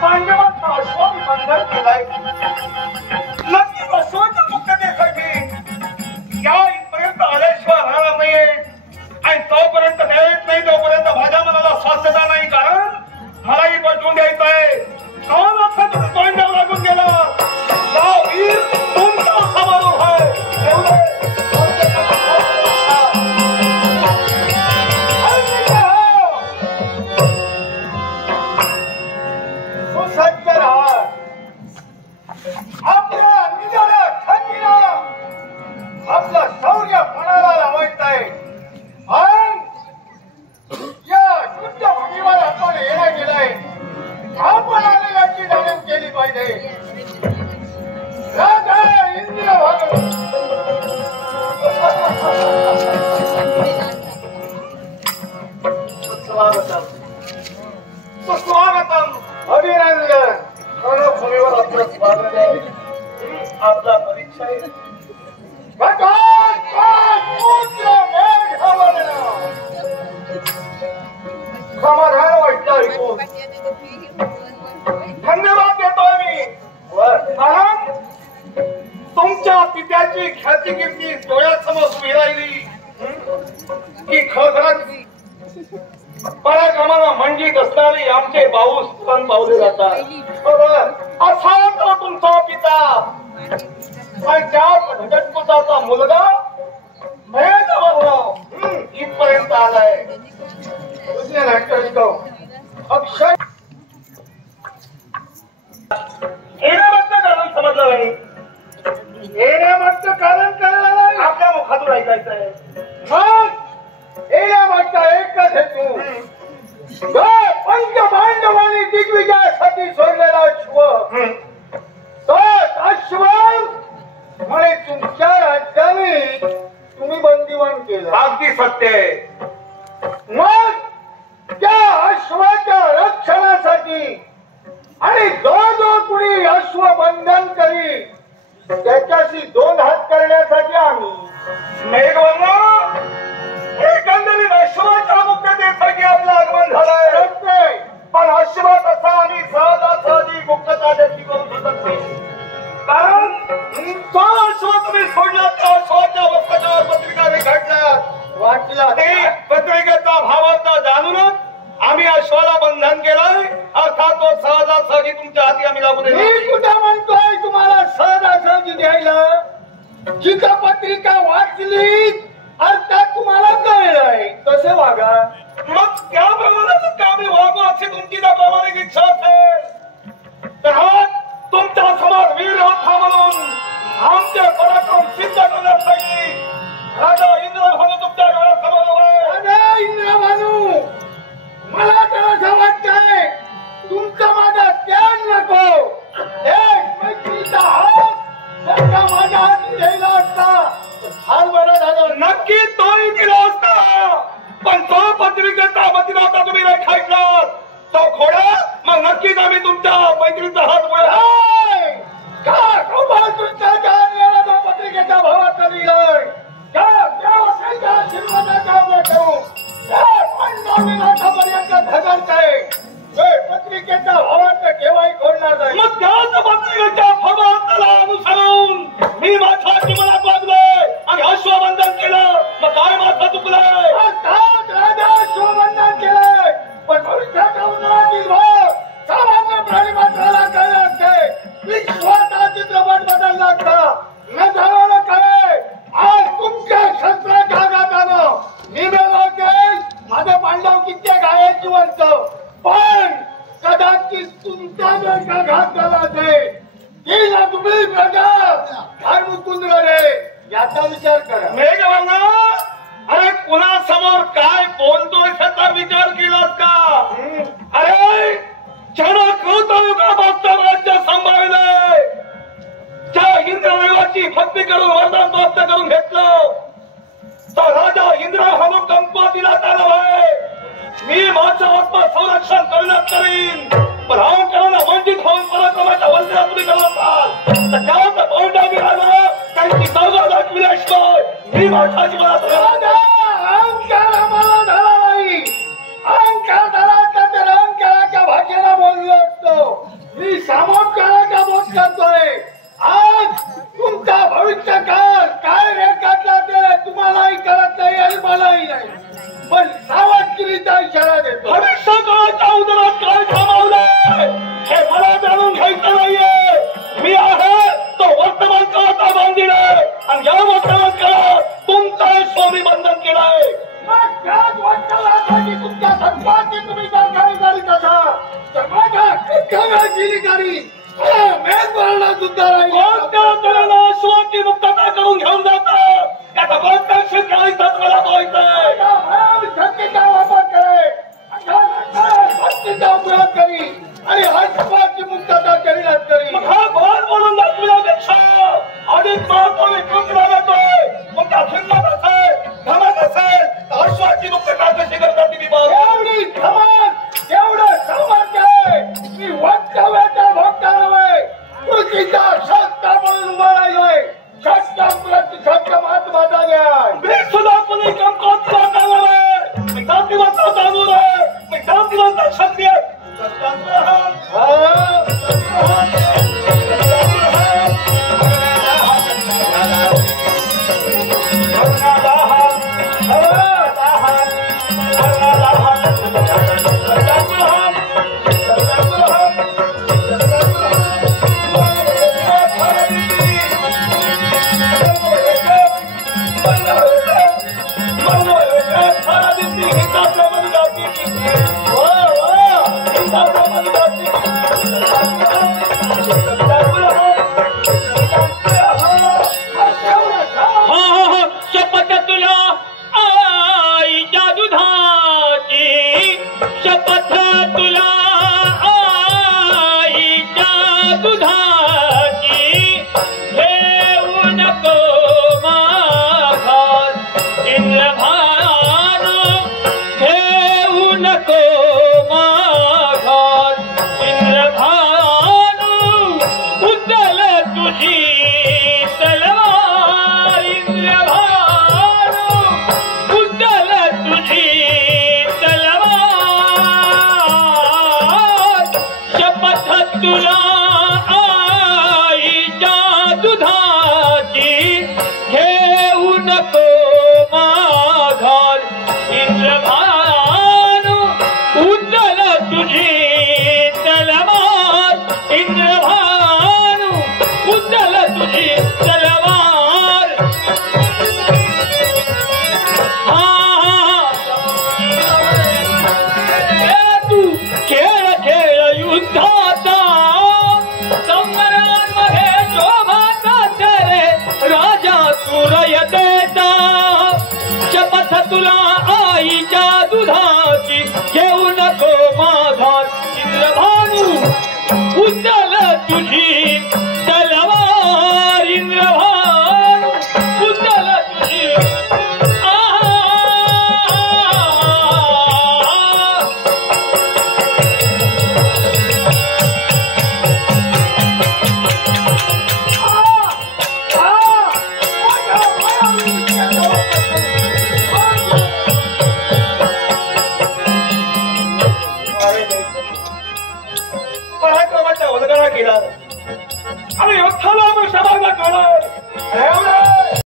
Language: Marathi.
पांडवांचा अश्वामी बंधन केलाय नक्की बसवांच्या मुक्ततेसाठी या इथपर्यंत आल्याशिवाय राहणार नाहीये आणि तोपर्यंत द्यायच नाही तोपर्यंत माझ्या मनाला स्वास्थ्यता नाही कारण मलाही पटवून द्यायचं आहे कौन लक्षात पांडव लागून गेला या वीर तुमचा समारोह आहे आपला शौर्य पणाला लावायचं आहे या शुद्ध भूमीवर आपण येणं गेलाय आपण आलेल्याची जाणीव केली पाहिजे राजा इंद्र स्वागतम अभिनंदन रणभूमीवर आपलं स्वागत आहे आपला परीक्षा आहे समाधान वाटलं ऐकून धन्यवाद देतोय मी कारण तुमच्या पित्याची ख्याती कीर्ती डोळ्यासमोर उभी राहिली की खळखळात पराक्रमानं मंडळीत असणारे आमचे भाऊस पण पावले जातात असा तो तुमचा पिता त्या झटकुटाचा मुलगा इथपर्यंत आलाय अक्षय येण्यामागचं कारण समजलं नाही येण्यामागचं कारण कळलं नाही आपल्या मुखातून ऐकायचं आहे मग येण्यामागचा एकच हेतू पंच पांडवांनी दिग्विजयासाठी सोडलेला अश्व अश्व म्हणे तुमच्या राज्याने तुम्ही बंदिवान केलं अगदी सत्य आहे मग त्या अश्वाच्या रक्षणासाठी आणि जो कुणी अश्व बंधन करी त्याच्याशी दोन हात करण्यासाठी आम्ही एकंदरीत अश्वाच्या मुक्ततेसाठी आपलं आगमन झालंय पण अश्व तसा आम्ही सहजासहजी मुक्तता त्याची करू शकत नाही कारण तो अश्व तुम्ही सोडला त्या अश्वाच्या वस्त्रावर पत्रिका रेखाटल्या वाटला ते पत्रिकेचा भावार्थ जाणूनच आम्ही अश्वाला बंधन केलंय अर्थात तो सहजासहजी तुमच्या हाती आम्ही लागू देतो मी सुद्धा म्हणतोय तुम्हाला सहजासहजी द्यायला जिथं पत्रिका वाचली अर्थात तुम्हाला कळलंय तसे वागा मग त्याप्रमाणे आम्ही वागू अशी तुमची त्या प्रामाणिक इच्छा असेल तर हा तुमच्या समोर वीर योद्धा म्हणून आमचे पराक्रम सिद्ध करण्यासाठी राजा इंद्रभानू तुमच्या घरासमोर उभा आहे राजा इंद्रभानू मला तर असं वाटतंय तुमचा माझा त्याग नको एक मैत्रीचा हात त्याचा माझ्या हाती घ्यायला असता फार बरं झालं नक्की तोही दिला असता पण तो पत्रिकेचा मतिराता तुम्ही रेखाटलात तो खोडा मग नक्कीच आम्ही तुमच्या मैत्रीचा हात पत्रिकेच्या भावात लिहिलंय पत्रिकेच्या भावात केव्हाही खोडणार नाही मग त्याच पत्रिकेच्या भावाला अनुसरून मी माझ्या जीवनात वागलोय आणि अश्वबंधन केलं मग काय माझं चुकलंय राजा अश्वबंधन केलंय पण भविष्याच्या उन्हाळ्यातील भाग सामान्य प्राणी मात्राला कळले असते विश्वाचा चित्रपट बदलला असता न झालं काय आज तुमच्या शस्त्राच्या आघातानं मी मेलोकेश माझे पांडव कित्येक आहे जिवंत पण कदाचित तुमचा जर घात झाला असेल ती ना तुम्ही प्रजा मुकुंद रे याचा विचार करा मेघवाना अरे कुणासमोर काय बोलतोय त्याचा विचार केलास का अरे क्षण तालुका राज्य सांभाळलंय त्या इंद्रदेवाची भक्ती करून वरदान प्राप्त करून घेतलं तर राजा इंद्रभानू कंपातीला चालव आहे मी माझं आत्मा संरक्षण करण्यात करीन पण अहंकाराला वंचित होऊन पराक्रमाच्या वंदना तुम्ही करत आहात तर त्यात पौंडा मिळाला त्यांची जागा दाखविल्याशिवाय मी माझ्या जीवनात अहंकार आम्हाला झाला नाही अहंकार झाला तर अहंकार अधिकारी मेघवाला सुद्धा कोणत्या तऱ्हेनं अश्वाची मुक्तता करून घेऊन जातात त्याचा कोणत्या शेतकऱ्याचाच मला माहित शक्तीचा वापर करे भक्तीचा उपयोग करी आणि अश्वाची मुक्तता करील तरी हा बोल बोलून दाखविल्यापेक्षा अधिक महत्वाने कृतीला येतोय कोणत्या हिंमत असेल धमक असेल तर अश्वाची मुक्तता कशी करतात ती एवढी धमक एवढं सामर्थ्य आहे की वक्तव्याचा भोगता नव्हे कृतीचा शस्त्र म्हणून उभा राहिलोय शस्त्र महत्वाचा घ्या मी सुद्धा कोणी कमकोत नव्हे मी कांतिवंत जाणून आहे मी कांतिवंत क्षत्रिय तुला आईच्या दुधा